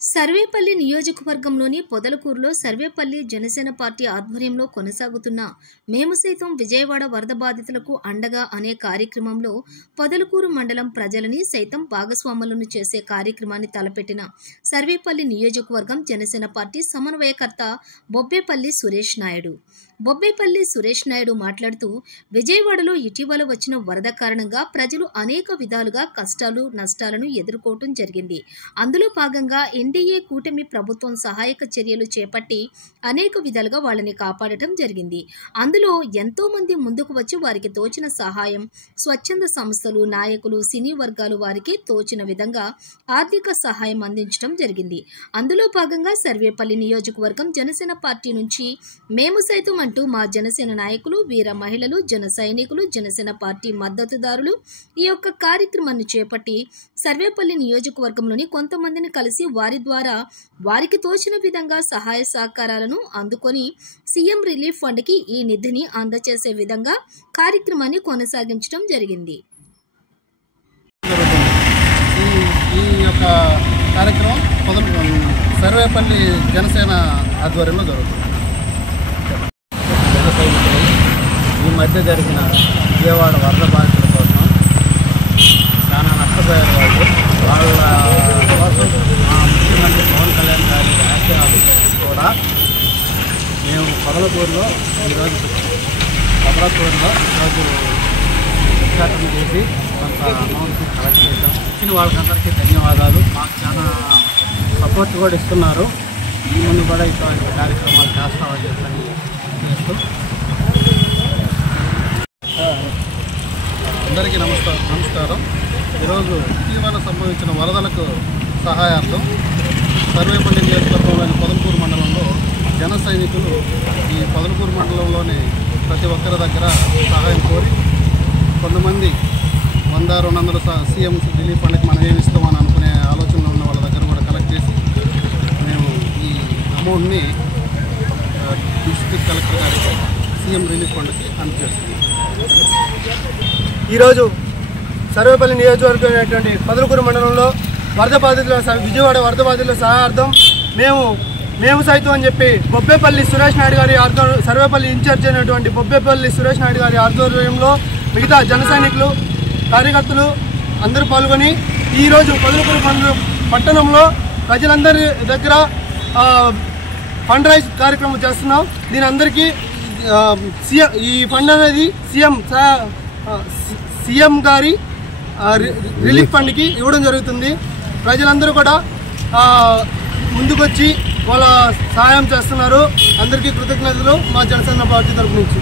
సర్వేపల్లి నియోజకవర్గంలోని పొదలకూరులో సర్వేపల్లి జనసేన పార్టీ ఆధ్వర్యంలో కొనసాగుతున్న మేము సైతం విజయవాడ వరద బాధితులకు అండగా అనే కార్యక్రమంలో పొదలకూరు మండలం ప్రజలని సైతం భాగస్వాములను చేసే కార్యక్రమాన్ని తలపెట్టిన సర్వేపల్లి నియోజకవర్గం జనసేన పార్టీ సమన్వయకర్త బొబ్బేపల్లి సురేష్ నాయుడు మాట్లాడుతూ విజయవాడలో ఇటీవల వచ్చిన వరద కారణంగా ప్రజలు అనేక విధాలుగా కష్టాలు నష్టాలను ఎదుర్కోవటం జరిగింది. అందులో భాగంగా ఎన్డీఏ కూటమి ప్రభుత్వం సహాయక చర్యలు చేపట్టి అనేక విధాలుగా వాళ్ళని కాపాడటం జరిగింది. అందులో ఎంతో మంది ముందుకు వచ్చి వారికి తోచిన సహాయం, స్వచ్ఛంద సంస్థలు, నాయకులు, సినీ వర్గాలు వారికి తోచిన విధంగా ఆర్థిక సహాయం అందించడం జరిగింది. అందులో భాగంగా సర్వేపల్లి నియోజకవర్గం జనసేన పార్టీ నుంచి మేము సైతం అంటూ మా జనసేన నాయకులు, వీర మహిళలు, జన సైనికులు, జనసేన పార్టీ మద్దతుదారులు ఈ యొక్క కార్యక్రమాన్ని చేపట్టి సర్వేపల్లి నియోజకవర్గంలోని కొంతమందిని కలిసి వారి ద్వారా వారికి తోచిన విధంగా సహాయ సహకారాలను అందుకొని సీఎం రిలీఫ్ ఫండ్ కి ఈ నిధిని అందజేసే విధంగా కార్యక్రమాన్ని కొనసాగించడం జరిగింది. ఈ యొక్క కార్యక్రమం సర్వేపల్లి జనసేన ఆధ్వర్యంలో జరుగుతుంది. ఈ మధ్య జరిగిన విజయవాడ వరద బాధితుల కోసం చాలా నష్టపోయారు. వాళ్ళ కోసం మా ముఖ్యమంత్రి పవన్ కళ్యాణ్ గారి ఆశయాలు కూడా మేము పొదలకూరులో ఈరోజు ఉద్ఘాటన చేసి కొంత అమౌంట్ కలెక్ట్ చేసాం. ఇచ్చిన వాళ్ళకందరికీ ధన్యవాదాలు. మాకు చాలా సపోర్ట్ కూడా ఇస్తున్నారు. ఈ ముందు కూడా ఇటువంటి కార్యక్రమాలు చేస్తామని చెప్పని చేస్తూ అందరికీ నమస్కారం. ఈరోజు ఇటీవల సంభవించిన వరదలకు సహాయార్థం సర్వేపల్లి నియోజకవర్గంలోని పొదలకూరు మండలంలో జన సైనికులు ఈ పొదలకూరు మండలంలోని ప్రతి ఒక్కరి దగ్గర సహాయం కోరి కొంతమంది 100-200 సీఎం రిలీఫ్ ఫండ్కి మనం ఏమి ఇస్తామని అనుకునే ఆలోచనలో ఉన్న వాళ్ళ దగ్గర కూడా కలెక్ట్ చేసి మేము ఈ అమౌంట్ని డిస్ట్రిక్ట్ కలెక్టర్ గారికి సీఎం రిలీఫ్ ఫండ్కి అందజేస్తున్నాం. ఈరోజు సర్వేపల్లి నియోజకవర్గం అయినటువంటి పొదలకూరు మండలంలో విజయవాడ వరద బాధితుల సహాయార్థం మేము సైతం అని చెప్పి బొబ్బేపల్లి సురేష్ నాయుడు గారి సర్వేపల్లి ఇన్ఛార్జ్ అయినటువంటి బొబ్బేపల్లి సురేష్ నాయుడు గారి ఆధ్వర్యంలో మిగతా జన సైనికులు, కార్యకర్తలు అందరూ పాల్గొని ఈరోజు పొదలకూరు పట్టణంలో ప్రజలందరి దగ్గర ఫండ్ రైజ్ కార్యక్రమం చేస్తున్నాం. దీని అందరికీ ఈ ఫండ్ అనేది సీఎం గారి రిలీఫ్ ఫండ్కి ఇవ్వడం జరుగుతుంది. ప్రజలందరూ కూడా ముందుకొచ్చి వాళ్ళ సహాయం చేస్తున్నారు. అందరికీ కృతజ్ఞతలు మా జనసేన పార్టీ తరఫు నుంచి.